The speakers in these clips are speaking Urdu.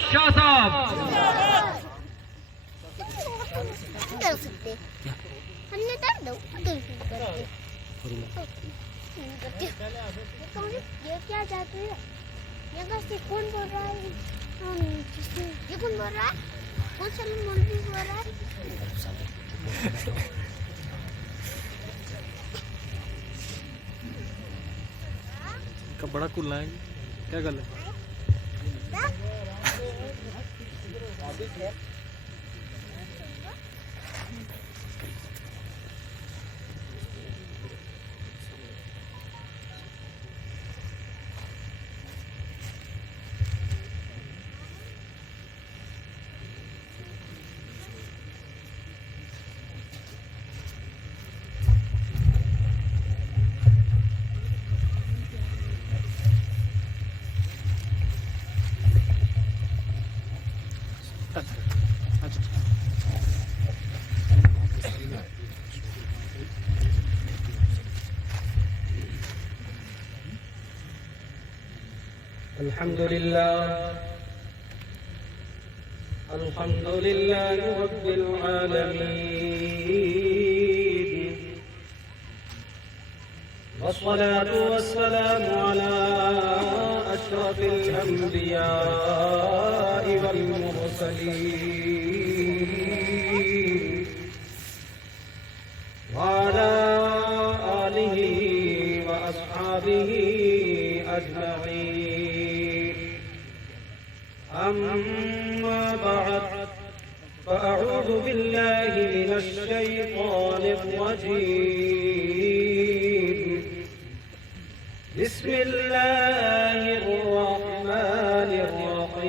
شاہ صاحب. یہ کیا چاہتے ہیں؟ یہ کون بول رہا ہے؟ یہ کون بول رہا ہے؟ کون سا مولوی بول رہا ہے؟ بڑا کھلا ہے کیا گل ہے؟ الحمد لله رب العالمين، والصلاة والسلام على أشرف الأنبياء والمرسلين، وعلى آله وأصحابه أجمعين. أما بعد، فأعوذ بالله من الشيطان الرجيم. بسم الله الرحمن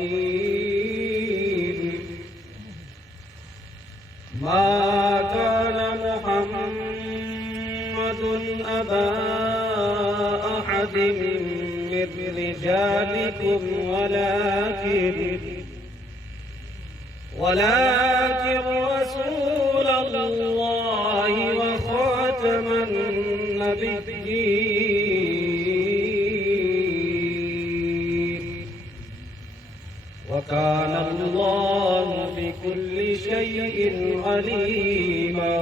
الرحيم. ما كان محمد أبا أحد من رجالكم ولكن رسول الله وخاتم النبيين، وكان الله بكل شيء عليما.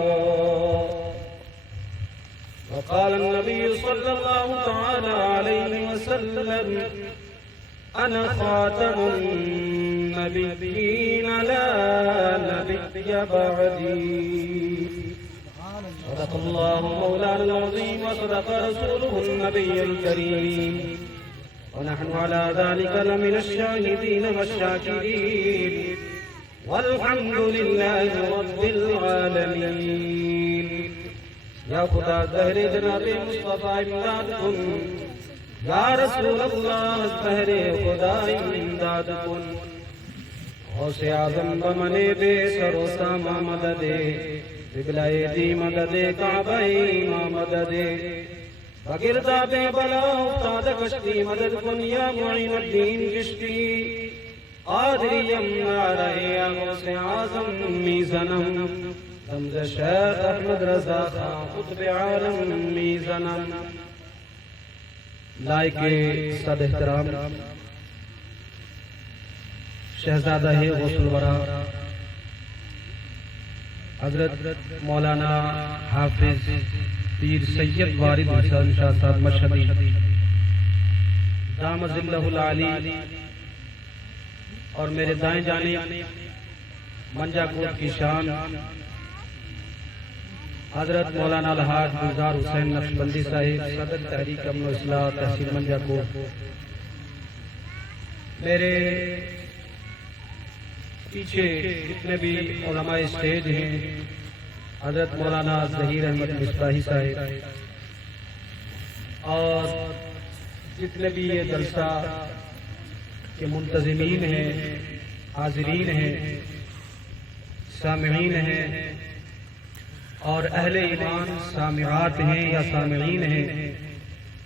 وقال النبي صلى الله تعالى عليه وسلم: أنا خاتم النبيين لا نبي بعدي. صدق الله مولانا العظيم وصدق رسوله النبي الكريم، ونحن على ذلك لمن الشاهدين والشاكرين، والحمد لله رب العالمين. یا خدا زہر جناب مصطفیٰ امداد کن، یا رسول اللہ زہر خدا امداد کن. غوث اعظم بمنے بے سر و ساما مدد، قبلہ دی مدد، کعبہ ما مدد، بگردہ بے بلا افتاد کشتی مدد کن. یا معین الدین چشتی قادری امنا رہے، یا غوث اعظم میزنم حمد شیخ احمد رضا خان قطب عالم میزنم. لائق صد احترام شہزادہ غوث الورا حضرت مولانا حافظ پیر سید وارد حسین شاہ صاحب مشہدی دامت ظلہ العالی، اور میرے دائیں جانب منجا کوٹ کی شان حضرت مولانا الحاج گلزار حسین نقشبندی صاحب صدر تحریک امن و اصلاح تحصیل منجا کوٹ، میرے پیچھے جتنے بھی علماء اسٹیج ہیں، حضرت مولانا ظہیر احمد مصباحی صاحب، اور جتنے بھی یہ جلسہ کے منتظمین ہیں، حاضرین ہیں، سامعین ہیں، اور اہل ایمان سامعات ہیں یا سامعین ہیں،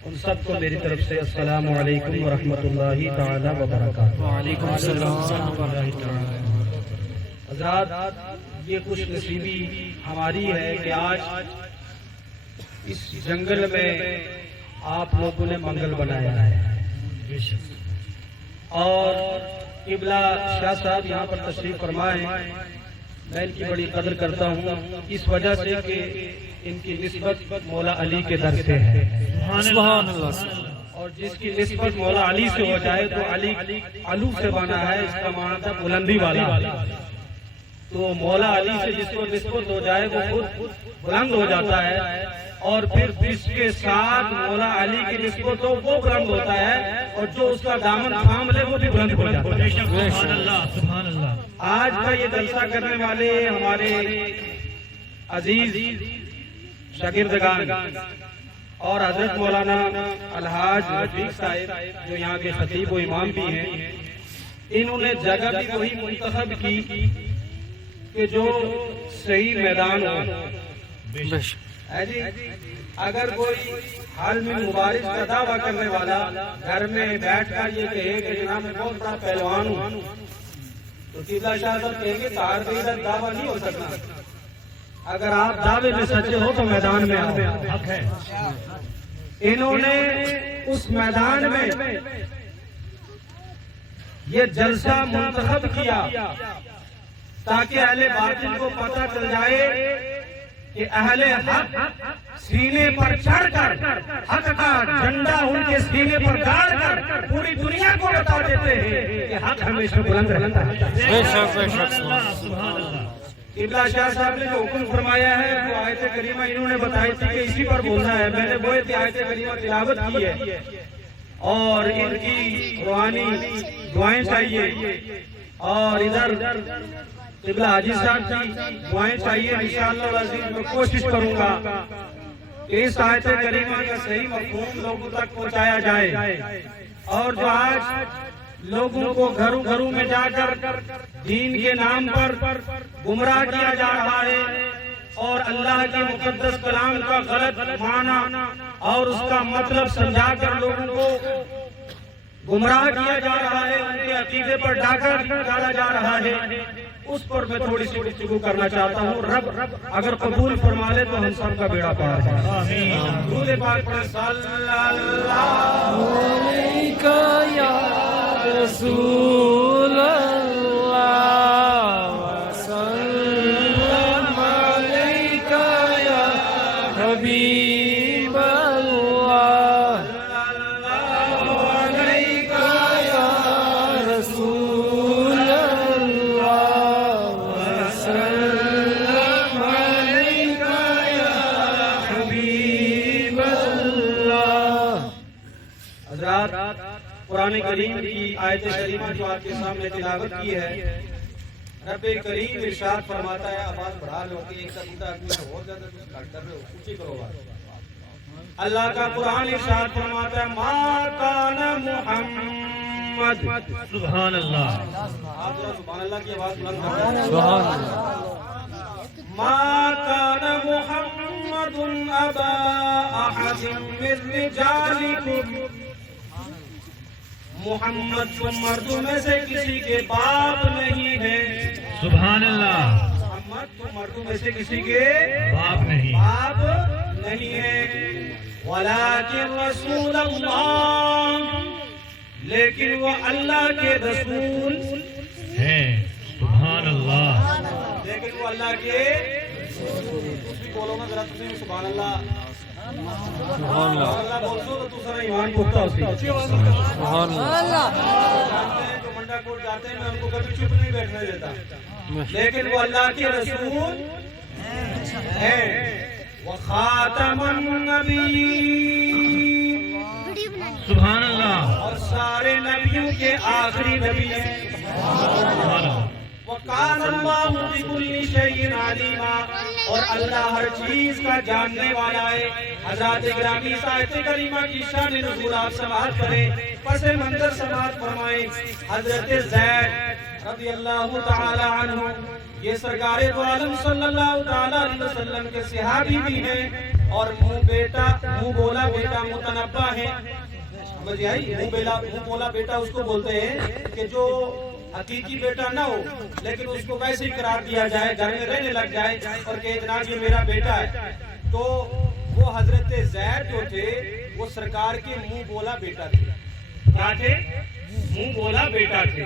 ان سب کو میری طرف سے السلام علیکم ورحمۃ اللہ تعالی وبرکاتہ. وعلیکم السلام ورحمۃ اللہ تعالی. حضرات، یہ خوش نصیبی ہماری ہے کہ آج اس جنگل میں آپ لوگوں نے منگل بنایا ہے، اور قبلہ شاہ صاحب یہاں پر تشریف فرما ہیں. میں ان کی بڑی قدر کرتا ہوں اس وجہ سے کہ ان کی نسبت مولا علی کے در سے ہے. سبحان اللہ. اور جس کی نسبت مولا علی سے ہو جائے تو علی علو سے بنا ہے، اس کا معنی تھا بلندی والا. تو مولا علی سے جس کو نسبت ہو جائے وہ خود بلند ہو جاتا ہے، اور پھر جس کے ساتھ مولا علی کی نسبت ہو وہ بلند ہوتا ہے، اور جو اس کا دامن تھام لے وہ بھی بلند ہو جاتا ہے. سبحان اللہ. سبحان اللہ. آج کا یہ جلسہ کرنے والے ہمارے عزیز شاگردگان اور حضرت مولانا الحاج رفیق صاحب جو یہاں کے خطیب و امام بھی ہیں، انہوں نے جگہ بھی وہی منتخب کی کہ جو صحیح میدان ہو. اگر کوئی حال میں مبارز کا دعویٰ کرنے والا گھر میں بیٹھ کر یہ کہے کہ جناب میں بہت بڑا پہلوان ہوں، تو قبلہ شاہ صاحب کہیں گے تار کا دعویٰ نہیں ہو سکتا. اگر آپ دعوے میں سچے ہو تو میدان میں حق ہے. انہوں نے اس میدان میں یہ جلسہ منتخب کیا تاکہ اہل باطل کو پتہ چل جائے کہ اہل حق سینے پر چڑھ کر حق کا جھنڈا ان کے سینے پر گاڑ کر پوری دنیا کو بتا دیتے ہیں کہ حق ہمیشہ بلند رہتا ہے. قبلہ شاہ صاحب نے جو حکم فرمایا ہے وہ آیت کریمہ انہوں نے بتائی تھی کہ اسی پر بولنا ہے. میں نے وہ آیت کریمہ تلاوت کی ہے اور ان کی روحانی دعائیں چاہیے، اور ادھر قبلہ حاجی صاحب کی دعائیں چاہیے. انشاءاللہ العزیز میں کوشش کروں گا کہ اس آیت کریمہ کا صحیح مفہوم لوگوں تک پہنچایا جائے. اور جو آج لوگوں کو گھروں گھروں میں جا کر دین کے نام پر گمراہ کیا جا رہا ہے اور اللہ کے مقدس کلام کا غلط معنی اور اس کا مطلب سمجھا کر لوگوں کو گمراہ کیا جا رہا ہے، ان کے عقیدے پر ڈاکہ ڈالا جا رہا ہے، اس پر میں تھوڑی سی گفتگو کرنا چاہتا ہوں. رب اگر قبول فرما لے تو ہم سب کا بیڑا پار ہے. درود پاک پڑھیں. صلی اللہ علیہ یا رسول اللہ وسلم علیک یا حبیب اللہ علیک یا رسول اللہ وسلم علیک یا حبیب اللہ. حضرات، قرآن کریم کی آیت کریمہ جو آپ کے سامنے تلاوت کی ہے، رب کریم ارشاد فرماتا ہے، آواز بڑھا لو کہ ایک سبوتا آدمی ہو زیادہ کچھ کٹ کر رہے ہو، اونچی کرو بات. اللہ کا قرآن ارشاد فرماتا ہے ما کان محمد. سبحان اللہ. آپ ذرا سبحان اللہ کی آواز بلند کریں. سبحان اللہ. ما کان محمد ابا احد من رجالکم. محمد تم مردوں میں سے کسی کے باپ نہیں ہے. سبحان اللہ. محمد تم مردوں میں سے کسی کے باپ نہیں. باپ نہیں ہے. ولیکن رسول اللہ، لیکن وہ اللہ کے رسول ہے. سبحان اللہ. لیکن وہ اللہ کے بولو نا ذرا تم سبحان اللہ. سبحان اللہ. اللہ بولو تو دوسرا ایمان پختہ ہوتی. سبحان اللہ. جانتے ہیں جو منڈا کوٹ جاتے ہیں میں ان کو کبھی چپ نہیں بیٹھنے دیتا، لیکن وہ اللہ کے رسول ہیں. وخاتم النبی، سبحان اللہ. اور سارے نبیوں کے آخری نبی ہیں. سبحان اللہ. وَقَانَ اللَّهُ بِكُلِّ شَيْءٍ عَلِيمًا، اور اللہ ہر چیز کا جاننے والا ہے. حضرات گرامی اس آیت کریمہ کی شان نزول آپ سماعت کریں، پس منظر سماعت فرمائیں. حضرت زید رضی اللہ تعالی عنہ یہ سرکار دو عالم صلی اللہ تعالی علیہ وسلم کے صحابی بھی ہیں اور منہ بولا بیٹا متنبع ہے. سمجھ آئی؟ منہ بولا بیٹا اس کو بولتے ہیں کہ جو حقیقی بیٹا نہ ہو لیکن اس کو ویسے ہی قرار دیا جائے، گھر میں رہنے لگ جائے اور کہ جناب یہ میرا بیٹا ہے. تو وہ حضرت زید جو تھے وہ سرکار کے منہ بولا بیٹا تھے. کیا تھے؟ منہ بولا بیٹا تھے.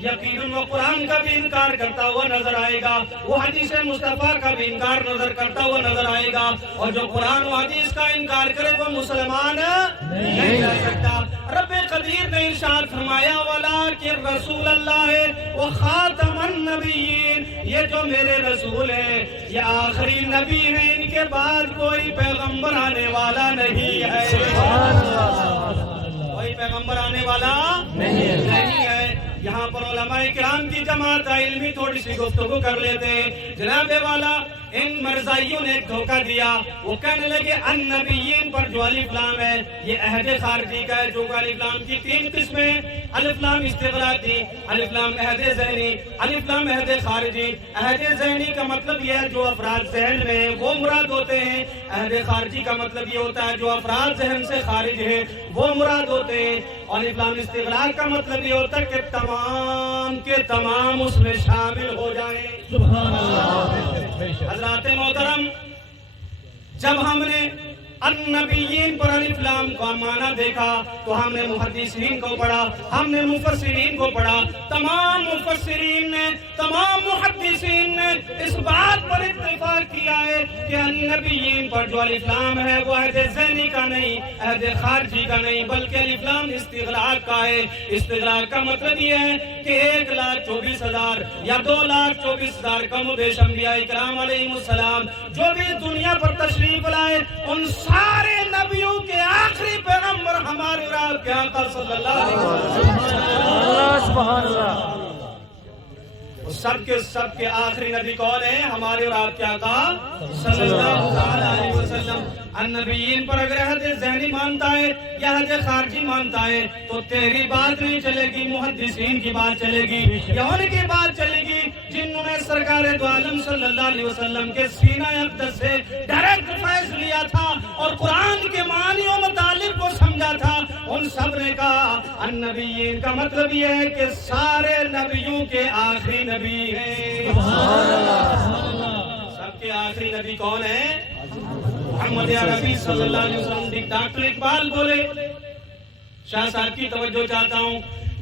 یقیناً وہ قرآن کا بھی انکار کرتا ہوا نظر آئے گا، وہ حدیث مصطفیٰ کا بھی انکار کرتا ہوا نظر آئے گا، اور جو قرآن و حدیث کا انکار کرے وہ مسلمان نہیں رہ سکتا۔ رب قدیر نے ارشاد فرمایا وَلَٰكِن رسول اللہ وخاتم النبیین، یہ جو میرے رسول ہیں یہ آخری نبی ہیں، ان کے بعد کوئی پیغمبر آنے والا نہیں ہے، کوئی پیغمبر آنے والا نہیں ہے۔ یہاں پر علماء کرام کی جماعت علمی تھوڑی سی گفتگو کر لیتے ہیں۔ جناب والا ان مرزائیوں نے ایک دھوکہ دیا، وہ کہنے لگے النبیین پر جو الف لام ہے یہ عہد خارجی کا ہے، جو الف لام کی 3 قسمیں، الف لام استغراقی، الف لام عہد ذہنی، الف لام عہد خارجی۔ عہد ذہنی کا مطلب یہ ہے جو افراد ذہن میں ہیں وہ مراد ہوتے ہیں، عہد خارجی کا مطلب یہ ہوتا ہے جو افراد ذہن سے خارج ہیں وہ مراد ہوتے ہیں، اور الف لام استغراق کا مطلب یہ ہوتا ہے کہ تمام کے تمام اس میں شامل ہو جائیں۔ سبحان اللہ۔ حضرات محترم، جب ہم نے النبیین پر الف لام کا معنی دیکھا تو ہم نے محدثین کو پڑھا، ہم نے مفسرین کو پڑھا، تمام مفسرین نے، تمام محدثین نے اس بات پر اتفاق کیا ہے کہ النبیین پر جو الف لام ہے وہ عہد ذہنی کا نہیں، عہد خارجی کا نہیں، بلکہ الف لام استغراق کا ہے۔ استغراق کا مطلب یہ ہے کہ 1,24,000 یا 2,24,000 کم و بیش انبیاء کرام علیہ السلام جو بھی دنیا پر تشریف لائے، ان سارے نبیوں کے آخری پیغمبر ہمارے اور آپ کے آقا صلی اللہ علیہ وسلم، سبحان اللہ، سب کے آخری نبی کون ہیں؟ ہمارے اور آپ کے آقا صلی اللہ علیہ وسلم۔ النبیین پر اگر عہد ذہنی مانتا ہے یا عہد خارجی مانتا ہے تو تیری بات نہیں چلے گی، محدثین کی بات چلے گی، یا ان کی بات چلے گی جنہوں نے سرکار دو عالم صلی اللہ علیہ وسلم کے سینہ اقدس سے ڈائریکٹ فیض لیا تھا اور قرآن کے معنی و مطالب کو سمجھا تھا۔ ان سب نے کہا النبیین کا مطلب یہ ہے کہ سارے نبیوں کے آخری نبی ہیں۔ سب کے آخری نبی کون ہیں؟ محمد عربی صلی اللہ علیہ وسلم۔ ڈاکٹر اقبال بولے، شاہ صاحب کی توجہ چاہتا ہوں،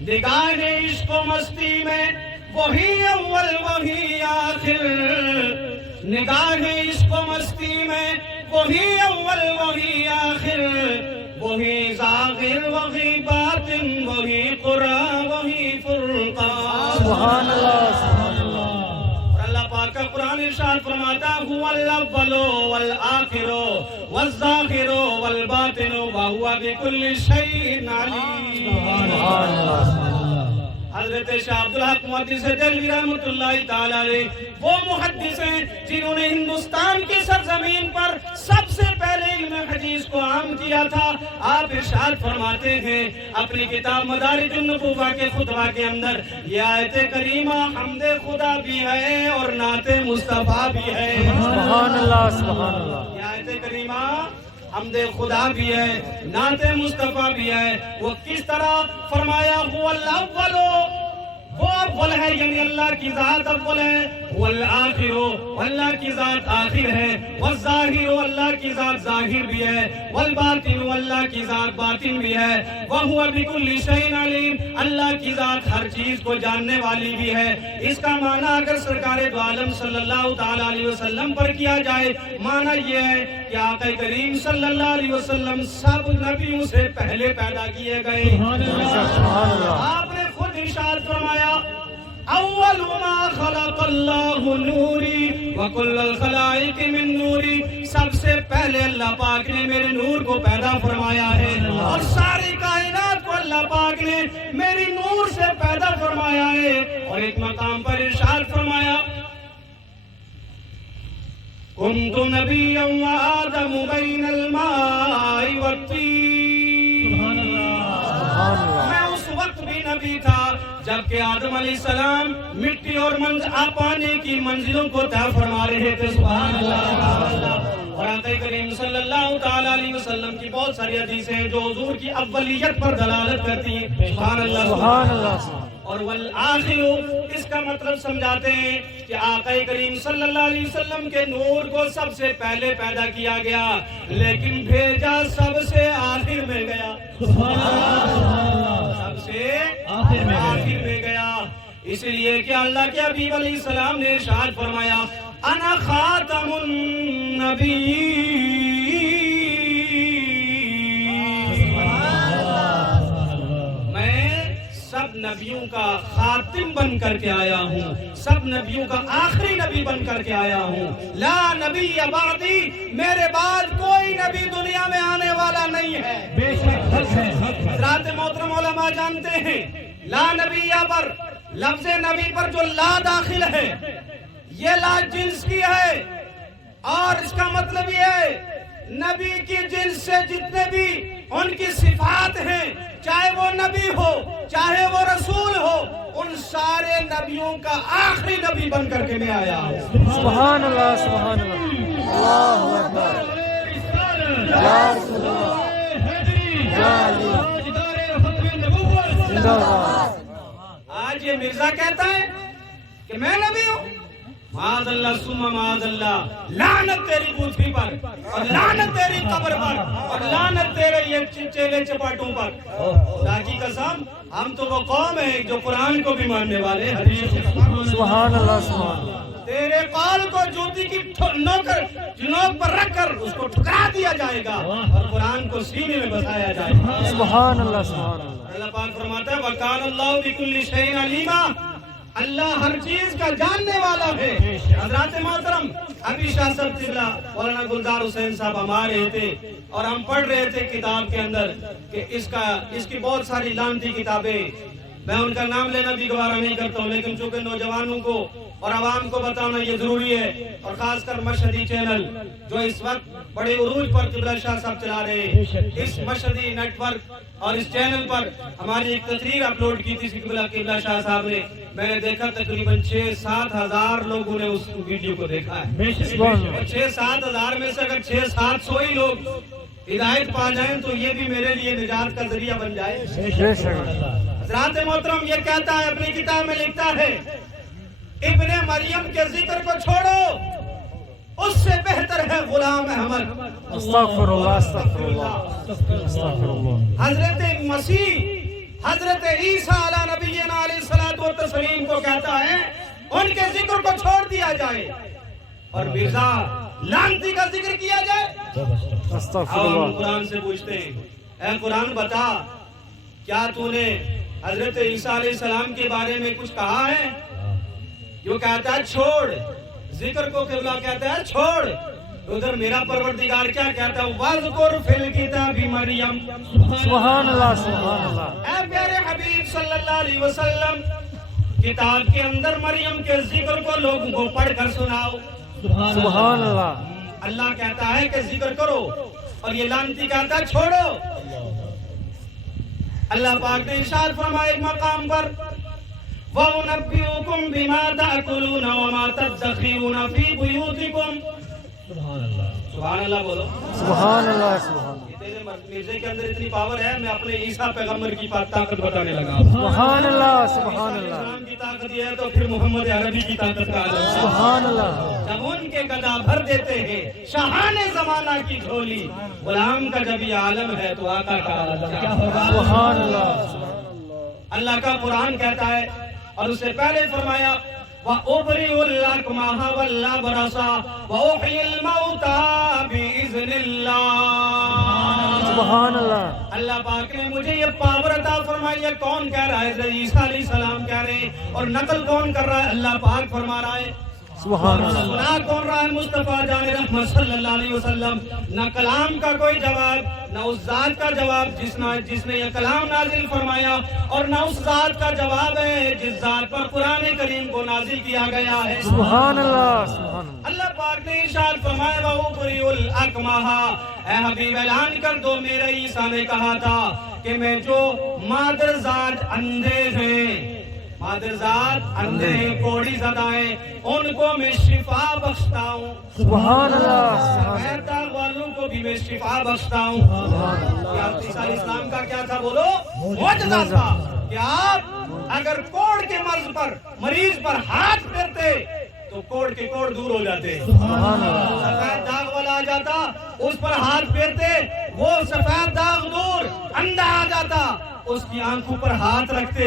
نگاہ عشق و مستی میں وہی اول وہی آخر، نگاہ عشق و مستی میں وہی اول وہی آخر، وہی ظاہر وہی باطن، وہی قرآن وہی فرقان۔ سبحان اللہ، سبحان اللہ۔ اللہ پاک کا قرآن ارشاد فرماتا هو الاول والآخر والظاہر والباطن وهو بكل شيء علیم۔ سبحان اللہ۔ حضرت شاہ عبدالحق محدث دہلوی رحمۃ اللہ تعالی علیہ وہ محدث ہیں جنہوں نے ہندوستان کی سرزمین پر سب سے پہلے علم حدیث کو عام کیا تھا۔ آپ ارشاد فرماتے ہیں اپنی کتاب مدارج النبوہ کے خطبہ کے اندر، یہ آیت کریمہ حمد خدا بھی ہے اور نعت مصطفیٰ بھی ہے۔ سبحان اللہ، سبحان اللہ۔ یہ آیت کریمہ حمد خدا بھی ہے، نعت مصطفیٰ بھی ہے۔ وہ کس طرح فرمایا؟ هو الاول، وہ اول ہے یعنی اللہ کی ذات اول ہے، والآخر، اللہ کی ذات آخر ہے، والظاہر، اللہ کی ذات ظاہر بھی ہے، والباطن، اللہ کی ذات باطن بھی ہے، وَهُوَ بِكُلِّ شَيْءٍ عَلِيمٌ، اللہ کی ذات ہر چیز کو جاننے والی بھی ہے۔ اس کا معنی اگر سرکار دو عالم صلی اللہ تعالی علیہ وسلم پر کیا جائے، معنی یہ ہے کہ آقا کریم صلی اللہ علیہ وسلم سب نبیوں سے پہلے پیدا کیے گئے۔ آپ نے خود ارشاد فرمایا اول ما خلق اللہ نوری وکل الخلائق من نوری، سب سے پہلے اللہ پاک نے میرے نور کو پیدا فرمایا ہے اور ساری کائنات کو اللہ پاک نے میری نور سے پیدا فرمایا ہے۔ اور ایک مقام پر ارشاد فرمایا کنت نبیا وآدم بین الماء والطین، میں اس وقت بھی نبی تھا جبکہ آدم علیہ السلام مٹی اور پانی کی منزلوں کو طے فرما رہے تھے۔ سبحان اللہ۔ اور آقا کریم صلی اللہ تعالی علیہ وسلم کی بہت ساری حدیثیں ہیں جو حضور کی اولیت پر دلالت کرتی ہیں۔ سبحان اللہ، سبحان اللہ۔ اور والآخر اس کا مطلب سمجھاتے ہیں کہ آقا کریم صلی اللہ علیہ وسلم کے نور کو سب سے پہلے پیدا کیا گیا لیکن بھیجا سب سے آخر میں گیا۔ سبحان اللہ، سب سے آخر میں گیا۔ اس لیے کہ اللہ کے حبیب علیہ السلام نے ارشاد فرمایا انا خاتم النبی، میں سب نبیوں کا خاتم بن کر کے آیا ہوں، سب نبیوں کا آخری نبی بن کر کے آیا ہوں۔ لا نبی بعدی، میرے بعد کوئی نبی دنیا میں آنے والا نہیں ہے۔ بے شک حق ہے۔ حضرات محترم علماء جانتے ہیں لا نبی پر، لفظ نبی پر جو لا داخل ہے یہ لا جنس کی ہے، اور اس کا مطلب یہ ہے نبی کی جنس سے جتنے بھی ان کی صفات ہیں، چاہے وہ نبی ہو چاہے وہ رسول ہو، ان سارے نبیوں کا آخری نبی بن کر کے میں آیا ہوں۔ سبحان اللہ، سبحان اللہ، اللہ اکبر، یا رسول اللہ، یا علی، زندہ باد۔ آج یہ مرزا کہتا ہے کہ میں نبی ہوں، معاذ اللہ ثم معاذ اللہ، لعنت تیری بوتھی پر، اور لعنت تیری قبر پر، اور لعنت تیرے یہ چیلے چپاٹوں پر۔ خدا کی قسم، ہم تو وہ قوم ہے جو قرآن کو بھی ماننے والے ہیں۔ سبحان اللہ، سبحان اللہ۔ تیرے قول کو جوتی کی نوک پر رکھ کر اس کو ٹھکرا دیا جائے گا، اور قرآن کو سینے میں بسایا جائے گا۔ سبحان اللہ، سبحان اللہ۔ اللہ پاک فرماتا ہے وَكَانَ اللَّهُ بِكُلِّ شَيْءٍ عَلِيمًا، اللہ ہر چیز کا جاننے والا ہے۔ حضرات محترم، ابھی شاہ صاحب قبلہ مولانا گلزار حسین صاحب ہم آ رہے تھے اور ہم پڑھ رہے تھے کتاب کے اندر کہ اس کی بہت ساری لعنتی کتابیں، میں ان کا نام لینا بھی گوارا نہیں کرتا ہوں، لیکن چونکہ نوجوانوں کو اور عوام کو بتانا یہ ضروری ہے، اور خاص کر مشہدی چینل جو اس وقت بڑے عروج پر قبلہ شاہ صاحب چلا رہے ہیں، اس مشہدی نیٹ ورک اور اس چینل پر ہماری ایک تقریر اپلوڈ کی تھی قبلہ شاہ صاحب نے، میں نے دیکھا تقریباً 6-7 ہزار لوگوں نے اس ویڈیو کو دیکھا ہے۔ 6-7 ہزار میں سے اگر 600-700 ہی لوگ ہدایت پا جائیں تو یہ بھی میرے لیے نجات کا ذریعہ بن جائے۔ حضرات محترم، یہ کہتا ہے اپنی کتاب میں لکھتا ہے ابن مریم کے ذکر کو چھوڑو، اس سے بہتر ہے غلام احمد۔ استغفر اللہ، استغفر اللہ، استغفر اللہ۔ حضرت مسیح، حضرت عیسیٰ علیہ نبینا علیہ الصلوۃ والتسلیم کو کہتا ہے ان کے ذکر کو چھوڑ دیا جائے، اور مرزا لعنتی کا ذکر کیا جائے۔ استغفر ہم اللہ۔ قرآن سے پوچھتے ہیں اے قرآن بتا، کیا تو نے حضرت عیسیٰ علیہ السلام کے بارے میں کچھ کہا ہے؟ جو کہتا ہے چھوڑ، ذکر کو قبلہ کہتا ہے چھوڑ، ادھر میرا پروردگار کیا کہتا ہے وَاذْكُرْ فِي الْكِتَابِ مَرْيَم۔ سبحان اللہ، سبحان اللہ۔ اے پیارے حبیب صلی اللہ علیہ وسلم، کتاب کے اندر مریم کے ذکر کو لوگوں کو پڑھ کر سناؤ۔ سبحان اللہ۔ اللہ کہتا ہے کہ ذکر کرو، اور یہ لعنتی کہتا ہے چھوڑو۔ اللہ پاک نے ارشاد فرمایا ایک مقام پر وَأُنَبِّئُكُم بِمَا تَأْكُلُونَ وَمَا تَدَّخِرُونَ فِي بُيُوتِكُم۔ سبحان اللہ بولو۔ سبحان اللہ، سبحان اللہ۔ تیرے مرزے کے اندر اتنی پاور ہے، میں اپنے عیسیٰ پیغمبر کی طاقت بتانے لگا۔ سبحان اللہ، سبحان اللہ۔ اسلام کی طاقت یہ ہے تو پھر محمد عربی کی طاقت کا عالم۔ سبحان اللہ۔ جب ان کے گدا بھر دیتے ہیں شاہان زمانہ کی جھولی، غلام کا جب یہ عالم ہے تو آقا کا عالم کیا ہوگا؟ سبحان اللہ۔ اللہ کا قرآن کہتا ہے، اور اس سے پہلے فرمایا وَأُبْرِئُ الْأَكْمَحَ وَالْأَبْرَصَ وَأُحْيِي الْمَوْتَى بِإِذْنِ اللَّهِ۔ سبحان اللہ۔ اللہ پاک نے مجھے یہ پاور عطا فرمائی ہے۔ کون کہہ رہا ہے؟ حضرت عیسیٰ علیہ السلام کہہ رہے ہیں، اور نقل کون کر رہا ہے؟ اللہ پاک فرما رہا ہے۔ سبحان اللہ۔ سنا کون رہا ہے؟ مصطفیٰ جان رحمت صلی اللہ علیہ وسلم۔ نہ کلام کا کوئی جواب، نہ اس ذات کا جواب جس نے یہ کلام نازل فرمایا، اور نہ اس ذات کا جواب ہے جس ذات پر قرآن کریم کو نازل کیا گیا ہے۔ سبحان اللہ، سبحان اللہ۔ اللہ پاک نے ارشاد فرمایا وَأُبْرِئُ الْأَكْمَحَ، اے حبیب اعلان کر دو، میرے عیسیٰ نے کہا تھا کہ میں جو مادرزاد اندھے ہیں، مادرزاد اندھے ہیں، کوڑی زدہ ہیں، ان کو میں شفا بخشتا ہوں۔ سبحان اللہ، سبحان اللہ۔ غیر داغ والوں کو بھی میں شفا بخشتا ہوں۔ عیسیٰ علیہ السلام کا کیا تھا بولو؟ معجزہ تھا کہ آپ اگر کوڑ کے مریض پر ہاتھ پھیرتے تو کوڑ کے کوڑ دور ہو جاتے۔ سبحان اللہ۔ سفید داغ والا آ جاتا، اس پر ہاتھ پھیرتے، وہ سفید داغ دور، اندھا آ جاتا، اس کی آنکھوں پر ہاتھ رکھتے،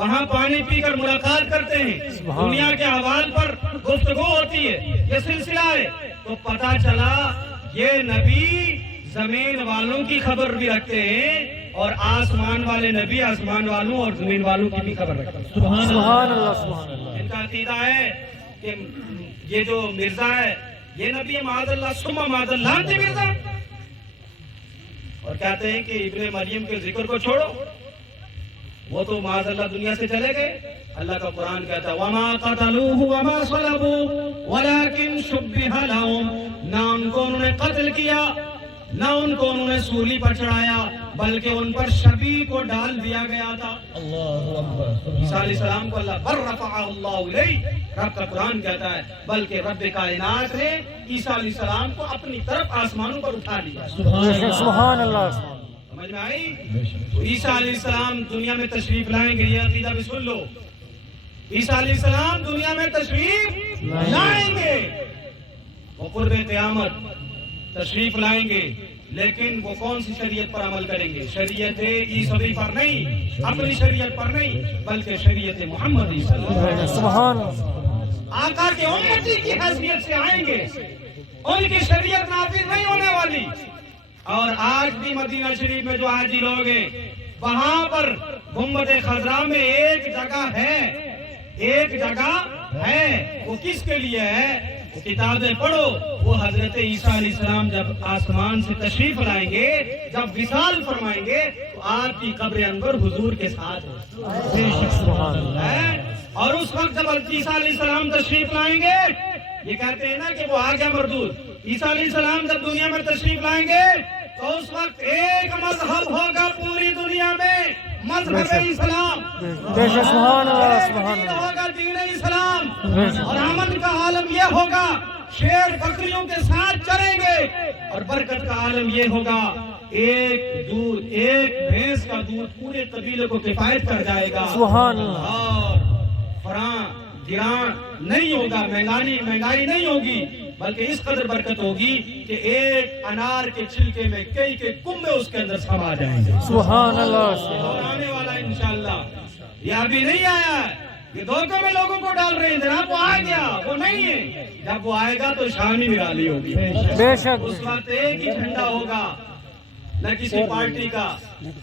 وہاں پانی پی کر ملاقات کرتے ہیں, دنیا کے احوال پر گفتگو ہوتی ہے, یہ سلسلہ ہے. تو پتا چلا یہ نبی زمین والوں کی خبر بھی رکھتے ہیں, اور آسمان والے نبی آسمان والوں اور زمین والوں کی بھی خبر رکھتے ہیں. سبحان اللہ سبحان اللہ. ان کا عقیدہ ہے کہ یہ جو مرزا ہے یہ نبی معاذ اللہ ثم معاذ اللہ انت مرزا, اور کہتے ہیں کہ ابن مریم کے ذکر کو چھوڑو, وہ تو معاذ اللہ دنیا سے چلے گئے. اللہ کا قرآن کہتا ہے وَمَا قَتَلُوهُ وَمَا صَلَبُوهُ وَلَكِنْ شُبِّهَ لَهُمْ, نہ ان کو انہوں نے قتل کیا نہ ان کو انہوں نے سولی پر چڑھایا, بلکہ ان پر شبیہ کو ڈال دیا گیا تھا. عیسیٰ علیہ السلام کو اللہ بل رفعہ اللہ الیہ, رب کا قرآن کہتا ہے بلکہ رب کائنات نے عیسیٰ علیہ السلام کو اپنی طرف آسمانوں پر اٹھا لیا. سبحان اللہ. سمجھ میں آئی؟ تو عیسیٰ علیہ السلام دنیا میں تشریف لائیں گے, یہ عقیدہ بھی سن لو. عیسیٰ علیہ السلام دنیا میں تشریف لائیں گے, وہ قرب قیامت تشریف لائیں گے, لیکن وہ کون سی شریعت پر عمل کریں گے؟ شریعت عیسوی پر نہیں, اپنی شریعت پر نہیں, بلکہ شریعت محمدی صلی اللہ علیہ وسلم. سبحان اللہ. آقا کے امتی کی حیثیت سے آئیں گے, ان کی شریعت نافذ نہیں ہونے والی. اور آج بھی مدینہ شریف میں جو حاجی لوگ ہیں, وہاں پر گنبد خضرا میں ایک جگہ ہے, وہ کس کے لیے ہے؟ وہ کتابیں پڑھو. وہ حضرت عیسیٰ علیہ السلام جب آسمان سے تشریف لائیں گے, جب وصال فرمائیں گے, تو آپ کی قبر انور حضور کے ساتھ ہے. اور اس وقت جب عیسیٰ علیہ السلام تشریف لائیں گے, یہ کہتے ہیں نا کہ وہ آ گیا مردود. عیسیٰ علیہ السلام جب دنیا میں تشریف لائیں گے تو اس وقت ایک مذہب ہوگا پوری دنیا میں, مذہب اسلام. سبحان اللہ سبحان دین اللہ. ہوگا دین اسلام, اور امن کا عالم یہ ہوگا شیر بکریوں کے ساتھ چریں گے, اور برکت کا عالم یہ ہوگا ایک بھینس کا دودھ پورے قبیلے کو کفایت کر جائے گا. سبحان اللہ. اور فراں گران نہیں ہوگا, مہنگائی نہیں ہوگی, بلکہ اس قدر برکت ہوگی کہ ایک انار کے چھلکے میں کئی کنبے اس کے اندر سما جائیں گے. سبحان اللہ. اور آنے والا انشاءاللہ, یہ ابھی نہیں آیا ہے, یہ دھوکے میں لوگوں کو ڈال رہے ہیں جناب, وہ آ گیا, وہ نہیں ہے. جب وہ آئے گا تو شان ہی نرالی ہوگی. بے شک. اس وقت ایک ہی جھنڈا ہوگا, نہ کسی پارٹی کا,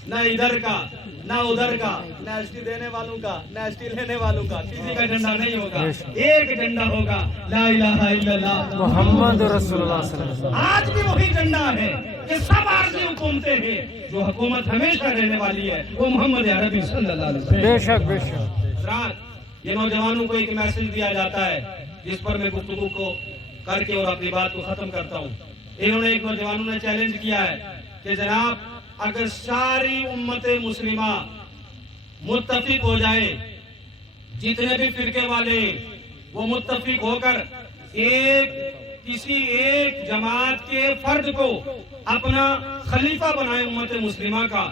نہ ادھر کا, نہ ادھر کا, نہ ایس ٹی دینے والوں کا, نہ ایس ٹی لینے والوں کا, کسی کا جھنڈا نہیں ہوگا. ایک جھنڈا ہوگا, لا الہ الا اللہ محمد رسول اللہ صلی اللہ علیہ وسلم. آج بھی وہی جھنڈا ہے کہ سب عارضی حکومتیں ہیں, جو حکومت ہمیشہ رہنے والی ہے وہ محمد عربی صلی اللہ علیہ وسلم. بے شک بے شک. حضرات, یہ نوجوانوں کو ایک میسج دیا جاتا ہے جس پر میں گفتگو کو کر کے اور اپنی بات کو ختم کرتا ہوں. انہوں نے ایک نوجوانوں نے چیلنج کیا ہے کہ جناب اگر ساری امت مسلمہ متفق ہو جائے, جتنے بھی فرقے والے وہ متفق ہو کر کسی ایک جماعت کے فرد کو اپنا خلیفہ بنائے امت مسلمہ کا,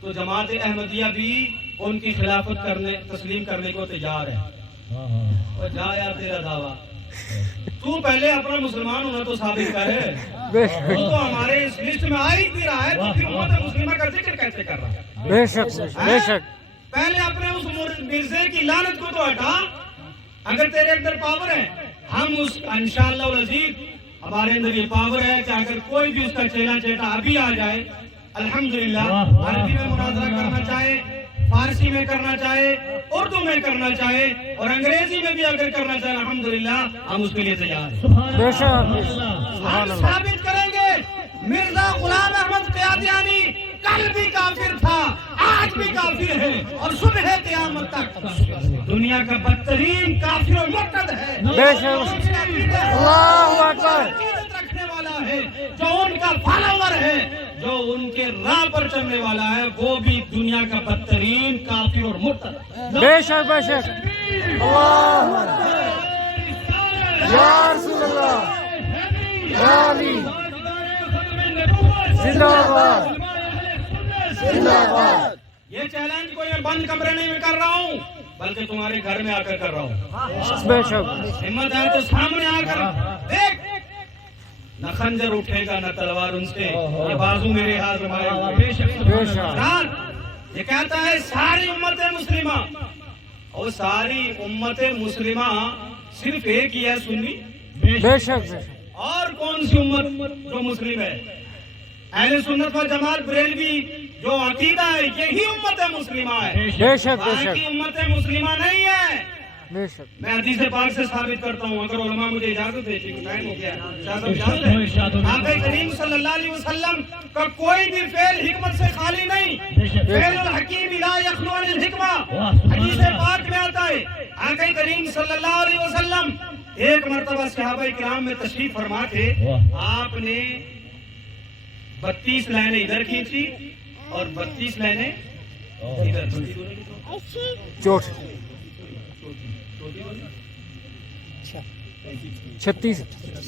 تو جماعت احمدیہ بھی ان کی خلافت تسلیم کرنے کو تیار ہے. اور جا یار تیرا دعویٰ, تو پہلے اپنا مسلمان ہونا تو ثابت کرے. وہ تو ہمارے اس لسٹ میں آ ہی نہیں رہا ہے, تو پھر امت مسلمہ کا ذکر کیسے کر رہا ہے؟ بے شک بے شک. پہلے اپنے اس مرزے کی لعنت کو تو ہٹا. اگر تیرے اندر پاور ہے, ہم اس انشاءاللہ العزیز ہمارے اندر یہ پاور ہے کہ اگر کوئی بھی اس کا چیلا چیٹا ابھی آ جائے, الحمدللہ عربی میں مناظرہ کرنا چاہے, فارسی میں کرنا چاہے, اردو میں کرنا چاہے, اور انگریزی میں بھی اگر کرنا چاہے, الحمدللہ ہم اس کے لیے تیار ہیں. بے شک. ہم ثابت کریں گے مرزا غلام احمد قادیانی کل بھی کافر تھا, آج بھی کافر ہے, اور صبح قیامت تک دنیا کا بدترین کافر و مرتد ہے. بے شک. اللہ اکبر. رکھنے والا ہے, جو ان کا فالوور ہے, جو ان کے راہ پر چلنے والا ہے, وہ بھی دنیا کا بدترین کافر اور مرتد ہے. بے شک بے شک. اللہ یا رسول اللہ. یا علی زندہ باد زندہ باد. یہ چیلنج کو یہ بند کمرے میں کر رہا ہوں, بلکہ تمہارے گھر میں آ کر کر رہا ہوں. بے شک. ہمت ہے تو سامنے آ کر دیکھ, نہ خنجر اٹھے گا نہ تلوار ان سے, یہ بازو میرے ہاتھ رمائے ہوئے. بے شک. یہ کہتا ہے ساری امت مسلمہ اور ساری امت مسلمہ صرف ایک ہی ہے سنی، بے شک بے شک اور کون سی امت جو مسلم ہے؟ اہل سنت و جماعت بریلوی جو عقیدہ ہے یہی امت مسلمہ ہے، بے شک بے باقی شک امت مسلمہ نہیں ہے۔ بے شک میں حدیث پاک سے ثابت کرتا ہوں، اگر علماء مجھے اجازت دے، ٹائم ہو گیا ہے۔ آقا کریم صلی اللہ علیہ وسلم کا کوئی بھی فعل حکمت سے خالی نہیں، فعل الحکیم لا یخلو عن الحکمہ، حدیث پاک میں آتا ہے۔ آقا کریم صلی اللہ علیہ وسلم ایک مرتبہ صحابہ کرام میں تشریف فرما تھے، آپ نے 32 لائنیں ادھر کھینچی اور 32 لائنیں ادھر، چوٹ 36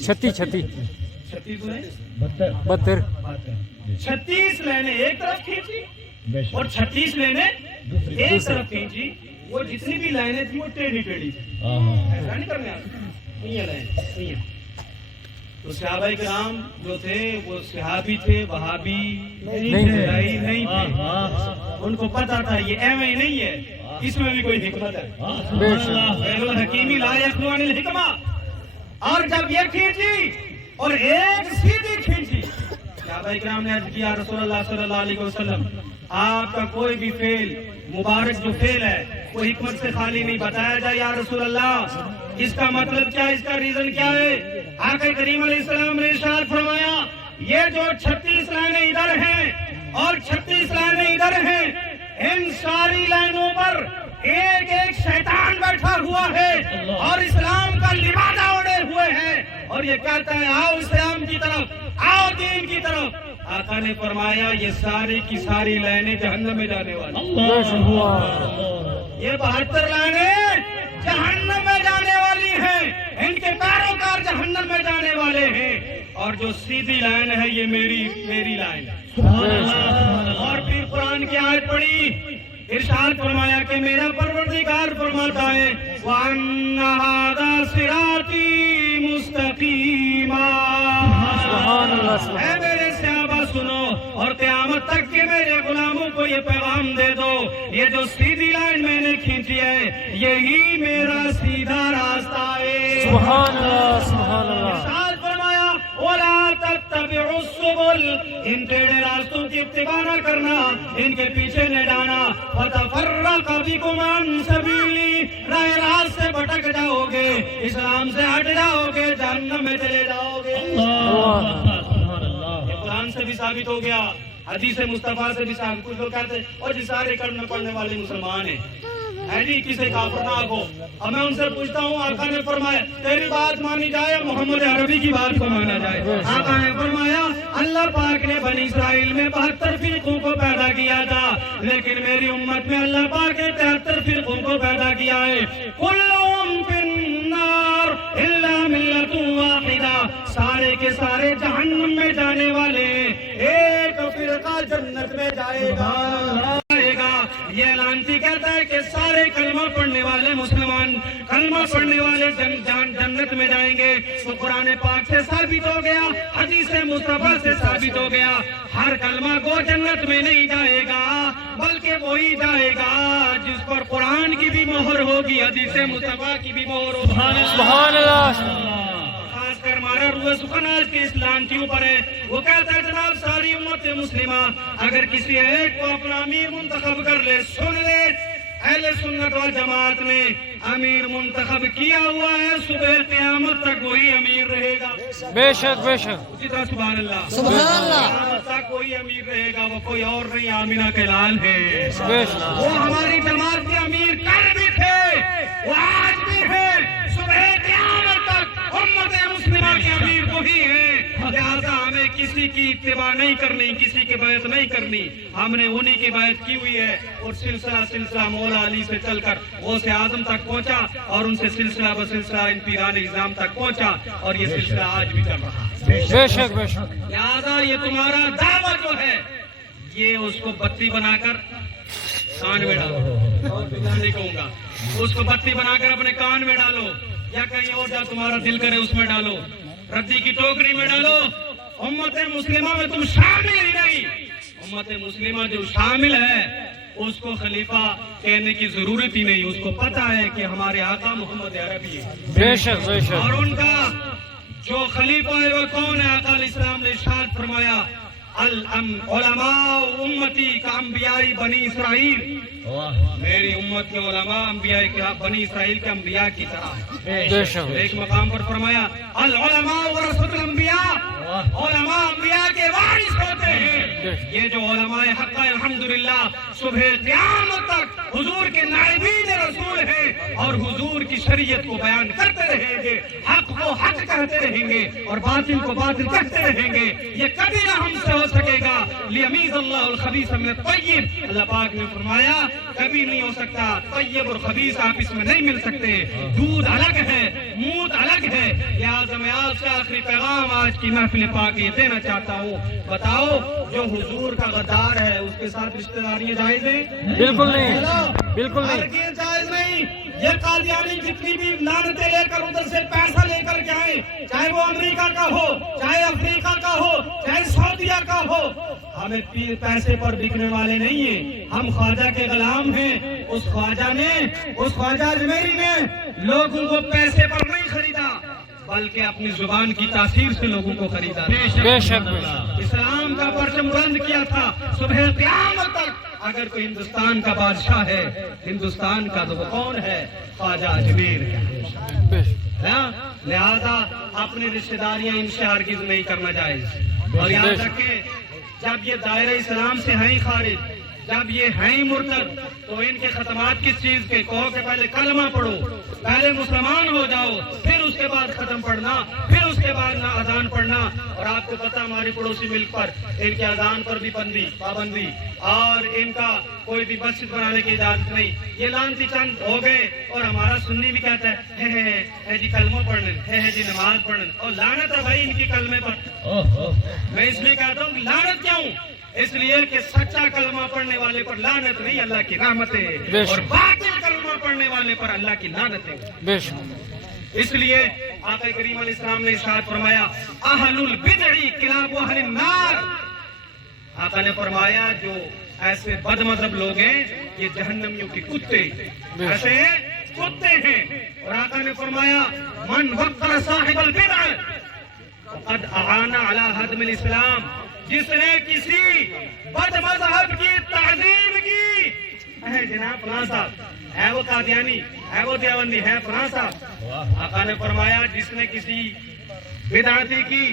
72 36 لائنیں ایک طرف کھینچی اور 36 لائنیں ایک طرف کھینچی۔ وہ جتنی بھی لائنیں تھیں وہ ٹیڑھی ٹیڑھی تھی، ایسا نہیں کرنے آتے۔ تو صحابہ کرام جو تھے وہ صحابی تھے، وہابی نہیں تھے، ان کو پتا تھا یہ ایویں نہیں ہے، اس میں بھی کوئی حکمت ہے۔ بے شک فعل الحکیم لا یخلو عن الحکمہ۔ اور جب یہ کھینچی اور ایک سیدھی کھینچی، صحابہ کرام نے عرض کیا رسول اللہ صلی اللہ علیہ وسلم آپ کا کوئی بھی فعل مبارک جو فعل ہے وہ حکمت سے خالی نہیں، بتایا جائے یا رسول اللہ اس کا مطلب کیا ہے، اس کا ریزن کیا ہے؟ آقا کریم علیہ السلام نے ارشاد فرمایا یہ جو 36 لائنیں ادھر ہیں اور 36 لائنیں ادھر ہیں، ان ساری لائنوں پر ایک ایک شیطان بیٹھا ہوا ہے اور اسلام کا لبادہ اوڑے ہوئے ہیں اور یہ کہتا ہے آؤ اسلام کی طرف، آؤ دین کی طرف۔ آقا نے فرمایا یہ ساری کی ساری لائنیں جہنم میں جانے والی، یہ 72 لائنیں جہنم میں جانے والی ہیں، ان کے پیروکار جہنم میں جانے والے ہیں، اور جو سیدھی لائن ہے یہ میری لائن ہے۔ اور پھر قرآن کی آیت پڑھی، ارشاد فرمایا کہ میرا پروردگار فرماتا ہے وَأَنَّ هَذَا صِرَاطِي مُسْتَقِيمًا۔ اے میرے صحابہ سنو اور قیامت تک کے میرے غلاموں کو یہ پیغام دے دو، یہ جو سیدھی لائن میں نے کھینچی ہے یہی میرا سیدھا راستہ ہے۔ سبحان اللہ سبحان اللہ۔ ارشاد فرمایا وَلَا تَتَّبِعُوا السُّبُلَ، ان ٹیڑھے راستوں کی اتباع نہ کرنا، ان کے پیچھے نہ جانا، فَتَفَرَّقَ بِكُمْ عَنْ سَبِيلِي، راہ راست سے بھٹک جاؤ گے، اسلام سے ہٹ جاؤ گے، جہنم میں چلے جاؤ گے۔ یہ قرآن سے بھی ثابت ہو گیا، حدیث مصطفیٰ سے بھی ثابت۔ کچھ لوگ کہتے ہیں اور جی سارے کلمہ پڑھنے والے مسلمان ہیں، ہے جی کسی کافر نہ ہو۔ اب میں ان سے پوچھتا ہوں آقا نے فرمایا تیری بات مانی جائے یا محمد عربی کی بات کو مانا جائے؟ آقا نے فرمایا اللہ پاک نے بنی اسرائیل میں 72 فرقوں کو پیدا کیا تھا، لیکن میری امت میں اللہ پاک نے 73 فرقوں کو پیدا کیا ہے۔ کلہم فی النار الا ملۃ واحدہ، سارے کے سارے جہنم میں جانے والے، ایک فرقہ جنت میں جائے گا۔ یہ اعلانتی کہتا ہے کہ سارے کلمہ پڑھنے والے مسلمان، کلمہ پڑھنے والے جنت میں جائیں گے۔ تو قرآن پاک سے ثابت ہو گیا، حدیث مصطفیٰ سے ثابت ہو گیا، ہر کلمہ کو جنت میں نہیں جائے گا، بلکہ وہی جائے گا جس پر قرآن کی بھی مہر ہوگی، حدیث مصطفیٰ کی بھی مہر ہوگی۔ سبحان اللہ۔ خاص کر ہمارا روح سخن آج کے اس لانتیوں پر ہے، وہ کہتا ہے جناب ساری امت مسلمہ اگر کسی ایک کو اپنا امیر منتخب کر لے، سن لے اہل سنت و جماعت نے امیر منتخب کیا ہوا ہے، صبح قیامت تک وہی امیر رہے گا۔ بے شک بے شک اسی طرح سبحان اللہ، سبحان اللہ۔ قیامت تک کوئی امیر رہے گا، وہ کوئی اور نہیں، آمینہ کے لال ہے۔ بے شک وہ ہماری جماعت کے امیر کل بھی تھے، وہ آج بھی ہے، صبح قیامت تک امت مسلمہ کے امیر وہی ہے۔ لہٰذا ہمیں کسی کی اتباع نہیں کرنی، کسی کی بیعت نہیں کرنی، ہم نے انہی کی بیعت کی ہوئی ہے، اور سلسلہ مولا علی سے چل کر غوث اعظم تک پہنچا، اور ان سے سلسلہ بسلسلہ ان پیران نظام تک پہنچا، اور یہ سلسلہ آج بھی چل رہا ہے۔ بے شک بے شک۔ لہٰذا یہ تمہارا دعویٰ جو ہے یہ اس کو بتی بنا کر کان میں ڈالو، نہیں کہوں گا، اس کو بتی بنا کر اپنے کان میں ڈالو، یا کہیں اور جا تمہارا دل کرے اس میں ڈالو، ردی کی ٹوکری میں ڈالو۔ امت مسلمہ میں تم شامل ہی نہیں، امت مسلمہ جو شامل ہے اس کو خلیفہ کہنے کی ضرورت ہی نہیں، اس کو پتا ہے کہ ہمارے آقا محمد عربی ہے، بے شک بے شک. اور ان کا جو خلیفہ ہے وہ کون ہے؟ آقا علیہ السلام نے ارشاد فرمایا علماء امتی کا انبیاء بنی اسرائیل، میری امت کے علماء انبیاء بنی اسرائیل کے انبیاء کی طرح. بے شک. ایک مقام پر فرمایا العلماء ورثۃ الانبیاء، علماء انبیاء کے وارث ہوتے ہیں. یہ جو علماء حق ہے الحمدللہ صبح قیامت تک حضور کے نائبین رسول ہیں اور حضور کی شریعت کو بیان کرتے رہیں گے، حق کو حق کہتے رہیں گے اور باطل کو باطل کہتے رہیں گے. یہ کبھی نہ ہم سے ہو سکے گا. لیمیز اللہ الخبیث من الطیب، اللہ پاک نے فرمایا کبھی نہیں ہو سکتا. طیب اور خبیث آپس میں نہیں مل سکتے. دودھ الگ ہے، مونت الگ ہے. لہٰذا میں آپ سے آخری پیغام آج کی محفل پاک یہ دینا چاہتا ہوں، بتاؤ جو حضور کا غدار ہے اس کے ساتھ رشتہ داریاں جائز ہیں؟ بالکل نہیں، بالکل نہیں. ہرگز جائز نہیں. یہ قادیانی جتنی بھی لعنتیں لے کر ادھر سے پیسہ لے کر کے آئے، چاہے وہ امریکہ کا ہو، چاہے افریقہ کا ہو، چاہے سعودیہ کا ہو، ہمیں پیسے پر بکنے والے نہیں ہیں. ہم خواجہ کے غلام ہیں. اس خواجہ نے، اس خواجہ اجمیری نے لوگوں کو پیسے پر نہیں خریدا بلکہ اپنی زبان کی تاثیر سے لوگوں کو خریدا. بے شک. اسلام کا پرچم بلند کیا تھا. صبح قیامت تک اگر کوئی ہندوستان کا بادشاہ ہے، ہندوستان کا تو وہ کون ہے؟ خواجہ اجمیر ہے. لہذا اپنی رشتہ داریاں ان سے ہرگز نہیں کرنا جائز. اور یاد رکھیں جب یہ دائرہ اسلام سے ہیں خارج، جب یہ ہیں مرتد، تو ان کے ختمات کس چیز کے؟ کہو کہ پہلے کلمہ پڑھو، پہلے مسلمان ہو جاؤ، پھر اس کے بعد ختم پڑھنا، پھر اس کے بعد نہ اذان پڑھنا. اور آپ کو پتہ ہماری پڑوسی ملک پر ان کے اذان پر بھی پابندی اور ان کا کوئی بھی مسجد بنانے کی اجازت نہیں. یہ لعنتی چند ہو گئے اور ہمارا سنی بھی کہتا ہے جی کلمہ پڑھنے، ہے جی نماز پڑھنے. اور لعنت ہے بھائی ان کی کلمے پر. میں اس لیے کہتا ہوں لعنت کیوں؟ اس لیے کہ سچا کلمہ پڑھنے والے پر لعنت نہیں، اللہ کی رحمت ہے، اور باطل کلمہ پڑھنے والے پر اللہ کی لعنت ہے. اس لیے آقا کریم علیہ السلام نے ارشاد فرمایا اہل البدع کلاب اہل النار. آقا نے فرمایا جو ایسے بد مذہب لوگ ہیں یہ جہنمیوں کے کتے ایسے کتے ہیں. اور آقا نے فرمایا من وقر صاحب البدع فقد اعان علی ہدم الاسلام، جس نے کسی بد مذہب کی تعظیم کی، ہے جناب فلاں صاحب، ہے وہ قادیانی، ہے وہ دیوبندی، ہے فلاں صاحب. آقا نے فرمایا جس نے کسی بدعتی کی،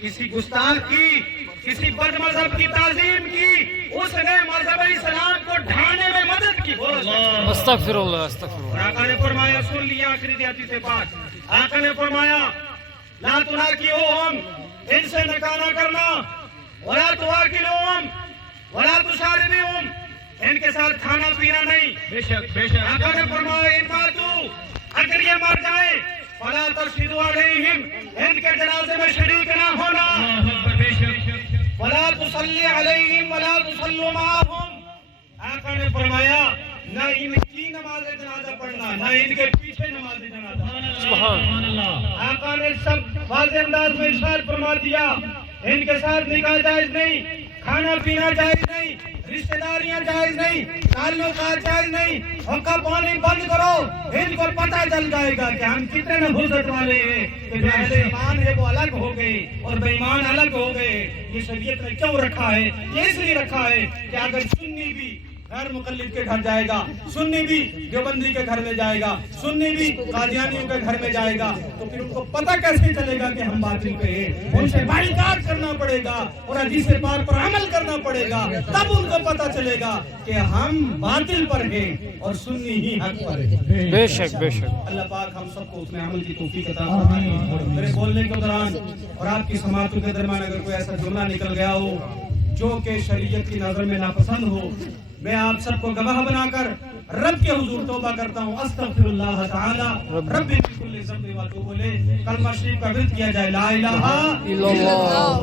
کسی گستاخ کی، کسی بد مذہب کی تعظیم کی، اس نے مذہب اسلام کو ڈھانے میں مدد کی. استغفر اللہ، استغفر اللہ. آقا نے فرمایا سن لیا آخری حدیث پاک، آقا نے فرمایا لا تناکحوہم، ان سے نکاح نہ کرنا، ولا تواکلوہم ولا تشاربوہم، ان کے ساتھ کھانا پینا نہیں. بے شک آقا نے فرمایا ان ماتوا، اگر یہ مر جائیں فلا تشہدوا علیہم، ان کے جنازے میں شریک نہ ہونا. ولا تصلی علیہم ولا تصلوا معہم، آقا نے فرمایا نہ ان کی نماز جنازہ پڑھنا، نہ ان کے پیچھے نماز جنازہ. سبحان اللہ. آقا نے سب واضح انداز میں ارشاد فرما دیا ان کے ساتھ نکاح جائز نہیں، کھانا پینا جائز نہیں، رشتہ داریاں جائز نہیں، تعلقات جائز نہیں. حقہ پانی بند کرو، ان کو پتہ چل جائے گا کہ ہم کتنے نفوست والے ہیں کہ جو اہل ایمان ہے وہ الگ ہو گئے اور بے ایمان الگ ہو گئے. یہ شریعت نے کیوں رکھا ہے؟ یہ اس لیے رکھا ہے کہ اگر سنی بھی غیر مقلد کے گھر جائے گا، سنی بھی دیوبندی کے گھر میں جائے گا، سنی بھی قادیانیوں کے گھر میں جائے گا، تو پھر ان کو پتہ کیسے چلے گا کہ ہم باطل پہ ہیں؟ ان سے بائیکاٹ کرنا پڑے گا اور حدیث پاک پر عمل کرنا پڑے گا، تب ان کو پتہ چلے گا کہ ہم باطل پر ہیں اور سنی ہی حق پر ہیں. بے شک بے شک. اللہ پاک ہم سب کو اس میں عمل کی توفیق عطا فرمائے. میرے بولنے کے دوران اور آپ کی سماعتوں کے درمیان اگر کوئی ایسا جملہ نکل گیا ہو جو کہ شریعت کی نظر میں ناپسند ہو، میں آپ سب کو گواہ بنا کر رب کے حضور توبہ کرتا ہوں. استغفر اللہ تعالی ربی من کل ذنب و اتوب الیہ. کلمہ شریف کا ورد کیا جائے لا الہ الا اللہ.